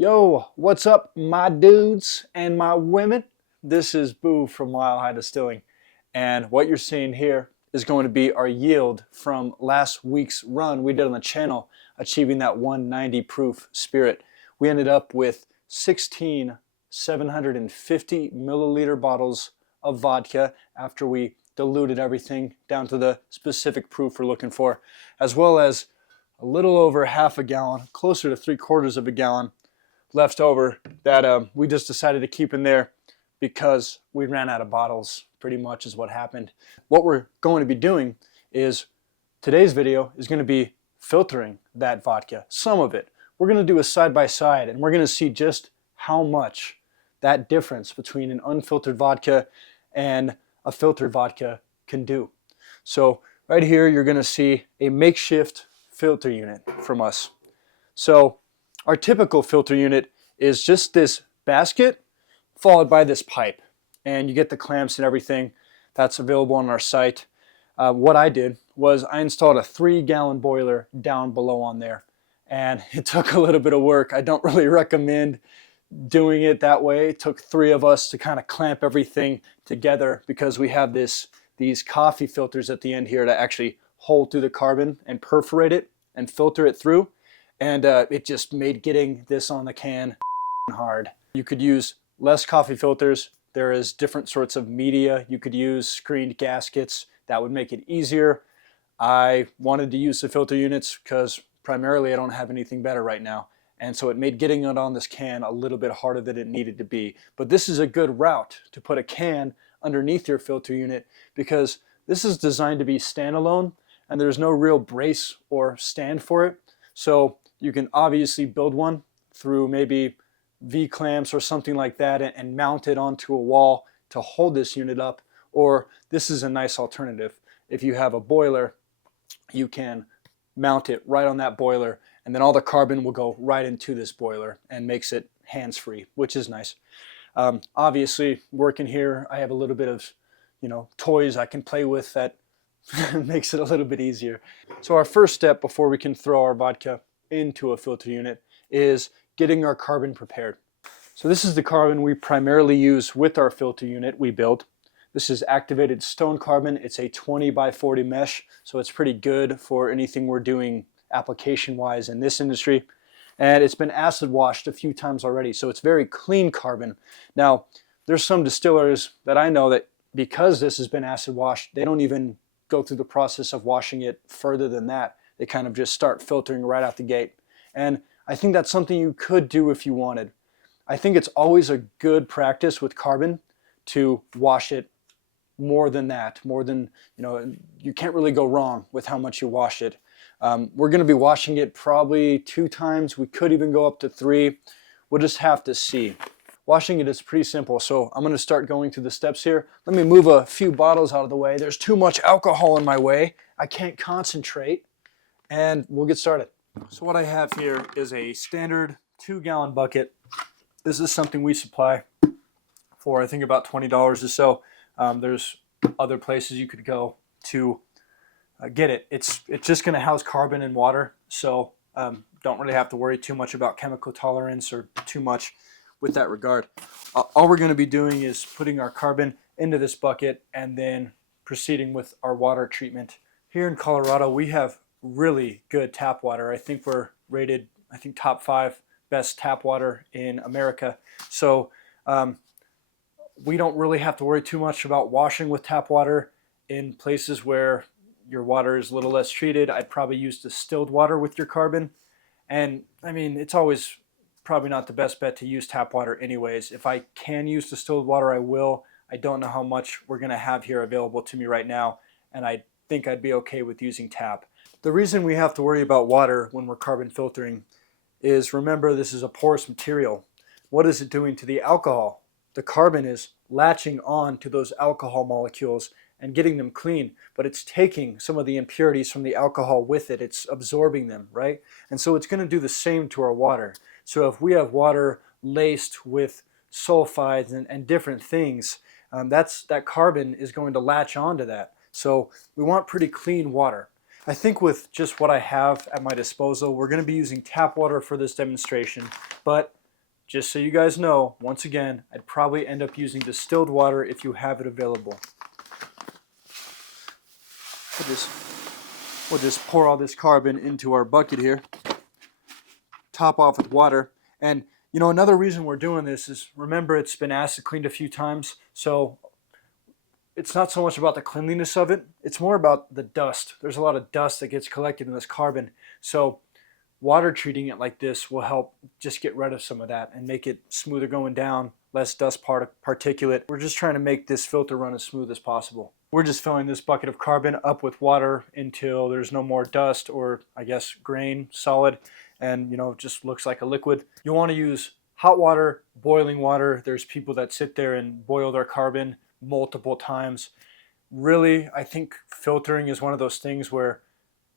Yo, what's up, my dudes and my women? This is Boo from Mile High Distilling, and what you're seeing here is going to be our yield from last week's run we did on the channel, achieving that 190 proof spirit. We ended up with 16 750 milliliter bottles of vodka after we diluted everything down to the specific proof we're looking for, as well as a little over half a gallon, closer to 3/4 of a gallon left over that we just decided to keep in there because we ran out of bottles, pretty much is what happened. What we're going to be doing is today's video is going to be filtering that vodka, some of it. We're going to do a side by side and we're going to see just how much that difference between an unfiltered vodka and a filtered vodka can do. So right here you're going to see a makeshift filter unit from us. So our typical filter unit is just this basket followed by this pipe, and you get the clamps and everything that's available on our site. What I did was I installed a 3-gallon boiler down below on there, and it took a little bit of work. I don't really recommend doing it that way. It took 3 of us to kind of clamp everything together because we have these coffee filters at the end here to actually hold through the carbon and perforate it and filter it through. And it just made getting this on the can hard. You could use less coffee filters. There is different sorts of media. You could use screened gaskets. That would make it easier. I wanted to use the filter units because primarily I don't have anything better right now. And so it made getting it on this can a little bit harder than it needed to be. But this is a good route to put a can underneath your filter unit because this is designed to be standalone and there's no real brace or stand for it. So you can obviously build one through maybe V-clamps or something like that and mount it onto a wall to hold this unit up. Or this is a nice alternative. If you have a boiler, you can mount it right on that boiler and then all the carbon will go right into this boiler and makes it hands-free, which is nice. Obviously, working here, I have a little bit of, toys I can play with that makes it a little bit easier. So our first step before we can throw our vodka into a filter unit is getting our carbon prepared. So this is the carbon we primarily use with our filter unit we build. This is activated stone carbon. It's a 20 by 40 mesh, so it's pretty good for anything we're doing application-wise in this industry. And it's been acid washed a few times already, so it's very clean carbon. Now, there's some distillers that I know that because this has been acid washed, they don't even go through the process of washing it further than that. They kind of just start filtering right out the gate. And I think that's something you could do if you wanted. I think it's always a good practice with carbon to wash it more than that, you can't really go wrong with how much you wash it. We're going to be washing it probably 2 times. We could even go up to 3. We'll just have to see. Washing it is pretty simple, so I'm going to start going through the steps here. Let me move a few bottles out of the way. There's too much alcohol in my way. I can't concentrate, and we'll get started. So what I have here is a standard 2-gallon bucket. This is something we supply for I think about $20 or so. There's other places you could go to get it. It's just going to house carbon and water, so don't really have to worry too much about chemical tolerance or too much with that regard. All we're going to be doing is putting our carbon into this bucket and then proceeding with our water treatment. Here in Colorado, we have really good tap water. I think we're rated, top 5 best tap water in America. So we don't really have to worry too much about washing with tap water. In places where your water is a little less treated, I'd probably use distilled water with your carbon. And I mean, it's always probably not the best bet to use tap water anyways. If I can use distilled water, I will. I don't know how much we're going to have here available to me right now, and I think I'd be okay with using tap. The reason we have to worry about water when we're carbon filtering is, remember, this is a porous material. What is it doing to the alcohol? The carbon is latching on to those alcohol molecules and getting them clean, but it's taking some of the impurities from the alcohol with it. It's absorbing them, right? And so it's going to do the same to our water. So if we have water laced with sulfides and different things, that carbon is going to latch onto that. So we want pretty clean water. I think with just what I have at my disposal, we're going to be using tap water for this demonstration, but just so you guys know, once again, I'd probably end up using distilled water if you have it available. We'll just pour all this carbon into our bucket here, top off with water. And you know, another reason we're doing this is, remember, it's been acid cleaned a few times, so it's not so much about the cleanliness of it, it's more about the dust. There's a lot of dust that gets collected in this carbon. So water treating it like this will help just get rid of some of that and make it smoother going down, less dust particulate. We're just trying to make this filter run as smooth as possible. We're just filling this bucket of carbon up with water until there's no more dust, or I guess grain, solid, and you know, it just looks like a liquid. You want to use hot water, boiling water. There's people that sit there and boil their carbon multiple times. Really, I think filtering is one of those things where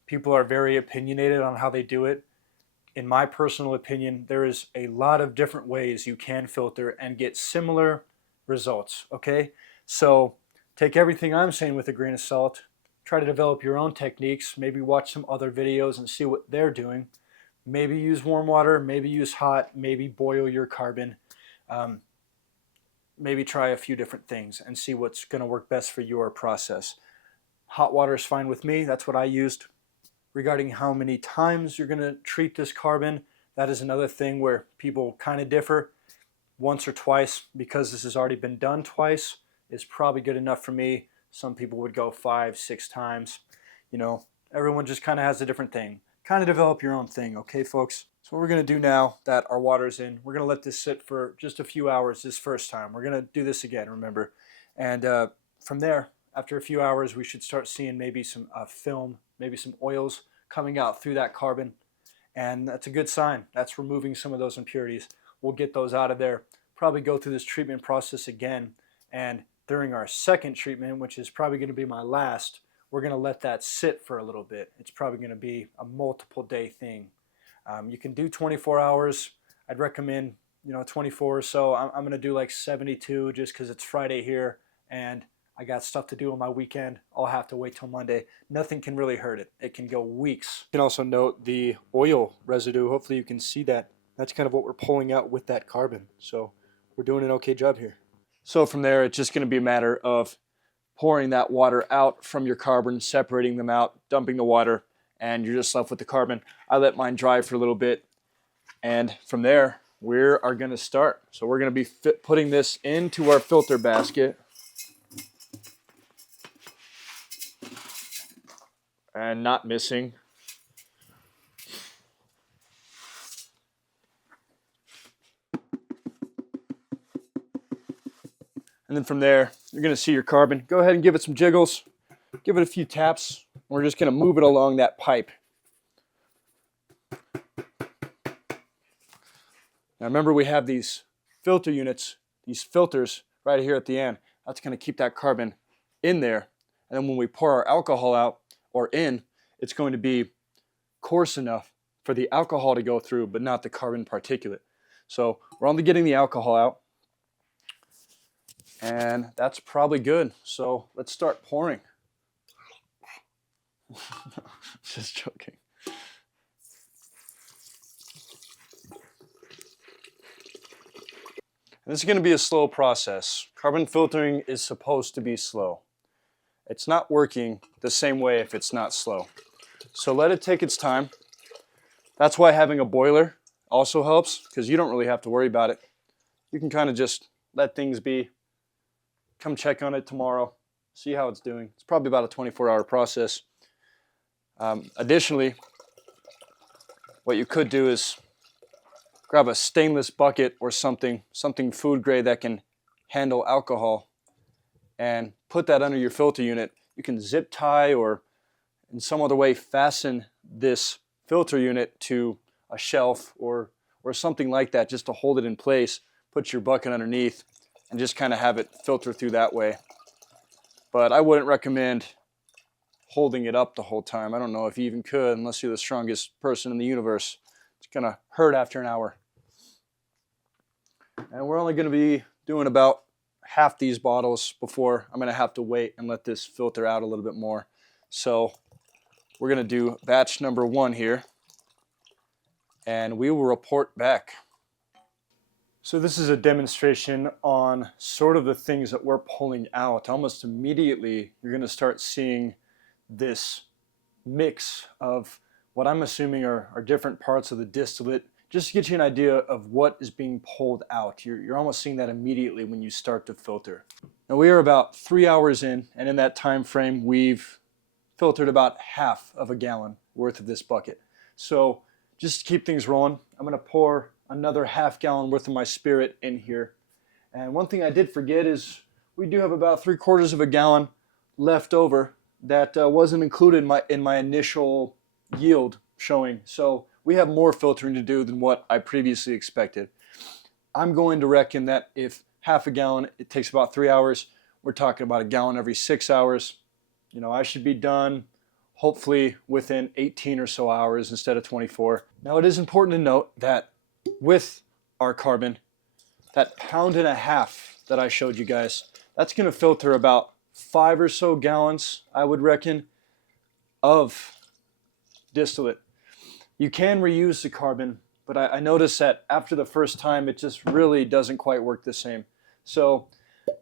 people are very opinionated on how they do it. In my personal opinion, there is a lot of different ways you can filter and get similar results, okay? So take everything I'm saying with a grain of salt, try to develop your own techniques, maybe watch some other videos and see what they're doing. Maybe use warm water, maybe use hot, maybe boil your carbon. Maybe try a few different things and see what's going to work best for your process. Hot water is fine with me. That's what I used. Regarding how many times you're going to treat this carbon, that is another thing where people kind of differ. Once or twice, because this has already been done twice, is probably good enough for me. Some people would go 5, 6 times. You know, everyone just kind of has a different thing. Kind of develop your own thing, okay, folks? So what we're going to do now that our water's in, we're going to let this sit for just a few hours this first time. We're going to do this again, remember. And from there, after a few hours, we should start seeing maybe some film, maybe some oils coming out through that carbon. And that's a good sign. That's removing some of those impurities. We'll get those out of there. Probably go through this treatment process again. And during our second treatment, which is probably going to be my last, we're going to let that sit for a little bit. It's probably going to be a multiple day thing. You can do 24 hours. I'd recommend, 24 or so. I'm going to do like 72 just because it's Friday here and I got stuff to do on my weekend. I'll have to wait till Monday. Nothing can really hurt it. It can go weeks. You can also note the oil residue. Hopefully you can see that. That's kind of what we're pulling out with that carbon. So we're doing an okay job here. So from there, it's just going to be a matter of pouring that water out from your carbon, separating them out, dumping the water, and you're just left with the carbon. I let mine dry for a little bit, and from there, we are going to start. So we're going to be putting this into our filter basket. And not missing. And then from there, you're going to see your carbon. Go ahead and give it some jiggles. Give it a few taps. We're just going to move it along that pipe. Now remember, we have these filter units, these filters right here at the end. That's going to keep that carbon in there. And then when we pour our alcohol out or in, it's going to be coarse enough for the alcohol to go through, but not the carbon particulate. So we're only getting the alcohol out. And that's probably good. So let's start pouring. Just joking. And this is going to be a slow process. Carbon filtering is supposed to be slow. It's not working the same way if it's not slow. So let it take its time. That's why having a boiler also helps, because you don't really have to worry about it. You can kind of just let things be. Come check on it tomorrow. See how it's doing. It's probably about a 24-hour process. Additionally, what you could do is grab a stainless bucket or something food grade that can handle alcohol, and put that under your filter unit. You can zip tie or in some other way fasten this filter unit to a shelf or something like that, just to hold it in place. Put your bucket underneath and just kind of have it filter through that way. But I wouldn't recommend holding it up the whole time. I don't know if you even could, unless you're the strongest person in the universe. It's gonna hurt after an hour. And we're only gonna be doing about half these bottles before I'm gonna have to wait and let this filter out a little bit more. So we're gonna do batch number 1 here, and we will report back. So this is a demonstration on sort of the things that we're pulling out. Almost immediately, you're going to start seeing this mix of what I'm assuming are different parts of the distillate, just to get you an idea of what is being pulled out. You're almost seeing that immediately when you start to filter. Now we are about 3 hours in, and in that time frame, we've filtered about half of a gallon worth of this bucket. So just to keep things rolling, I'm going to pour another half gallon worth of my spirit in here. And one thing I did forget is we do have about 3/4 of a gallon left over that wasn't included in my initial yield showing. So we have more filtering to do than what I previously expected. I'm going to reckon that if half a gallon, it takes about 3 hours, we're talking about a gallon every 6 hours. You know, I should be done hopefully within 18 or so hours instead of 24. Now it is important to note that with our carbon, that 1.5 pounds that I showed you guys, that's going to filter about 5 or so gallons, I would reckon, of distillate. You can reuse the carbon, but I noticed that after the first time, it just really doesn't quite work the same. So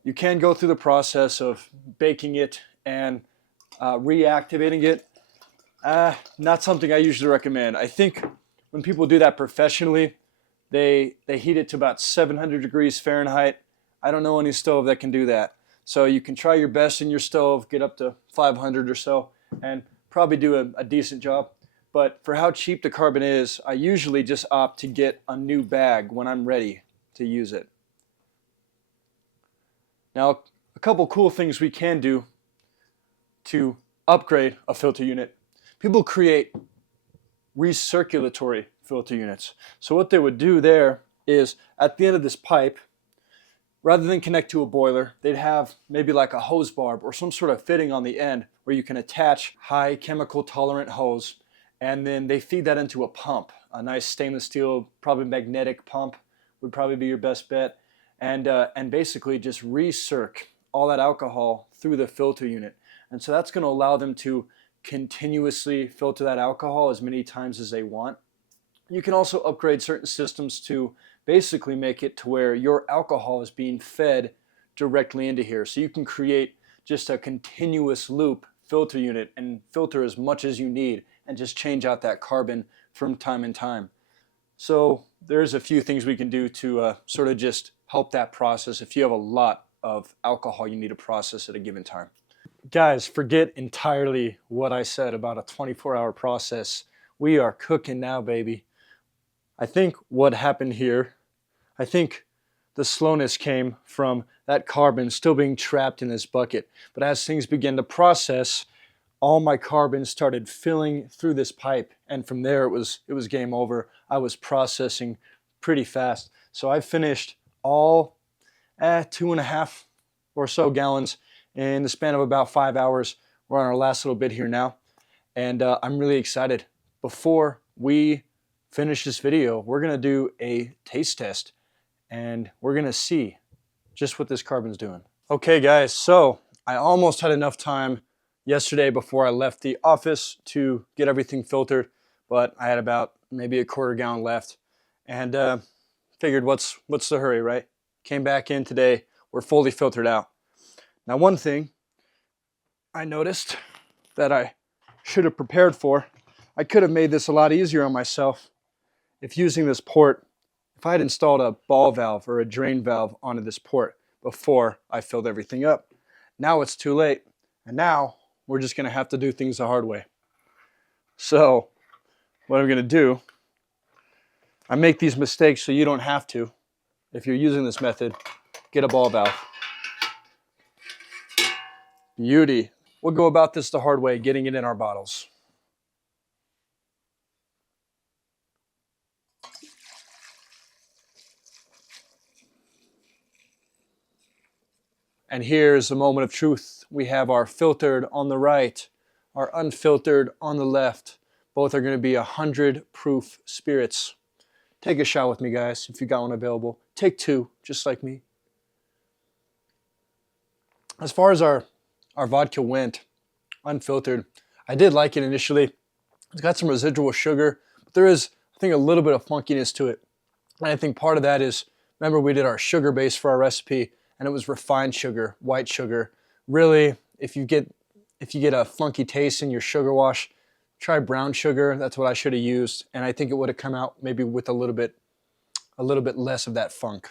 you can go through the process of baking it and reactivating it. Not something I usually recommend. I think when people do that professionally, they heat it to about 700 degrees Fahrenheit. I don't know any stove that can do that. So you can try your best in your stove, get up to 500 or so, and probably do a decent job. But for how cheap the carbon is, I usually just opt to get a new bag when I'm ready to use it. Now, a couple cool things we can do to upgrade a filter unit. People create recirculatory filter units. So what they would do there is at the end of this pipe, rather than connect to a boiler, they'd have maybe like a hose barb or some sort of fitting on the end where you can attach high chemical tolerant hose, and then they feed that into a pump. A nice stainless steel, probably magnetic pump would probably be your best bet, and basically just recirc all that alcohol through the filter unit. And so that's going to allow them to continuously filter that alcohol as many times as they want. You can also upgrade certain systems to basically make it to where your alcohol is being fed directly into here. So you can create just a continuous loop filter unit and filter as much as you need and just change out that carbon from time to time. So there's a few things we can do to sort of just help that process if you have a lot of alcohol you need to process at a given time. Guys, forget entirely what I said about a 24-hour process. We are cooking now, baby. I think what happened here, I think the slowness came from that carbon still being trapped in this bucket. But as things began to process, all my carbon started filling through this pipe. And from there, it was game over. I was processing pretty fast. So I finished all 2.5 or so gallons in the span of about 5 hours. We're on our last little bit here now. And I'm really excited. Before we finish this video, we're going to do a taste test. And we're going to see just what this carbon's doing. Okay, guys. So I almost had enough time yesterday before I left the office to get everything filtered. But I had about maybe a 1/4 gallon left. And figured what's the hurry, right? Came back in today. We're fully filtered out. Now, one thing I noticed that I should have prepared for, I could have made this a lot easier on myself if using this port, if I had installed a ball valve or a drain valve onto this port before I filled everything up. Now it's too late, and now we're just going to have to do things the hard way. So what I'm going to do, I make these mistakes so you don't have to. If you're using this method, get a ball valve. Beauty. We'll go about this the hard way, getting it in our bottles. And here's the moment of truth. We have our filtered on the right, our unfiltered on the left. Both are going to be 100 proof spirits. Take a shot with me, guys, if you got one available. Take 2, just like me. As far as our vodka went, unfiltered, I did like it initially. It's got some residual sugar, but there is, I think, a little bit of funkiness to it. And I think part of that is Remember, we did our sugar base for our recipe, and it was refined sugar, white sugar. Really, if you get a funky taste in your sugar wash, try brown sugar. That's what I should have used, and I think it would have come out maybe with a little bit less of that funk.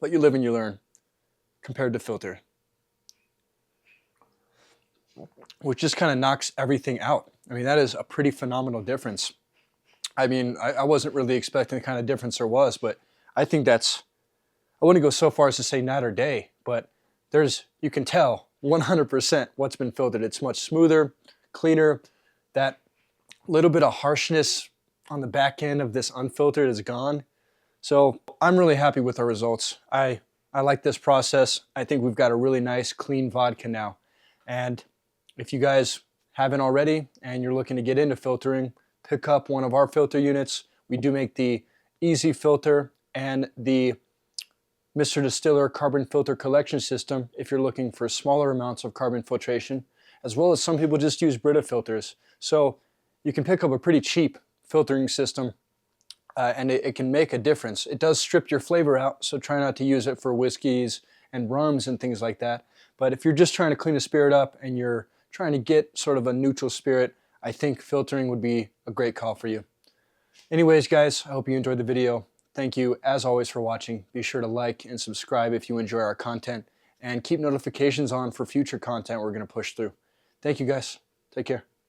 But you live and you learn compared to filter, which just kind of knocks everything out. I mean, that is a pretty phenomenal difference. I mean, I wasn't really expecting the kind of difference there was, but I think that's, I wouldn't go so far as to say night or day, but you can tell 100% what's been filtered. It's much smoother, cleaner. That little bit of harshness on the back end of this unfiltered is gone. So I'm really happy with our results. I like this process. I think we've got a really nice, clean vodka now. And if you guys haven't already and you're looking to get into filtering, pick up one of our filter units. We do make the Easy Filter and the Mr. Distiller Carbon Filter Collection System if you're looking for smaller amounts of carbon filtration, as well as some people just use Brita filters. So you can pick up a pretty cheap filtering system and it can make a difference. It does strip your flavor out, so try not to use it for whiskeys and rums and things like that. But if you're just trying to clean a spirit up and you're trying to get sort of a neutral spirit, I think filtering would be a great call for you. Anyways, guys, I hope you enjoyed the video. Thank you, as always, for watching. Be sure to like and subscribe if you enjoy our content, and keep notifications on for future content we're going to push through. Thank you, guys. Take care.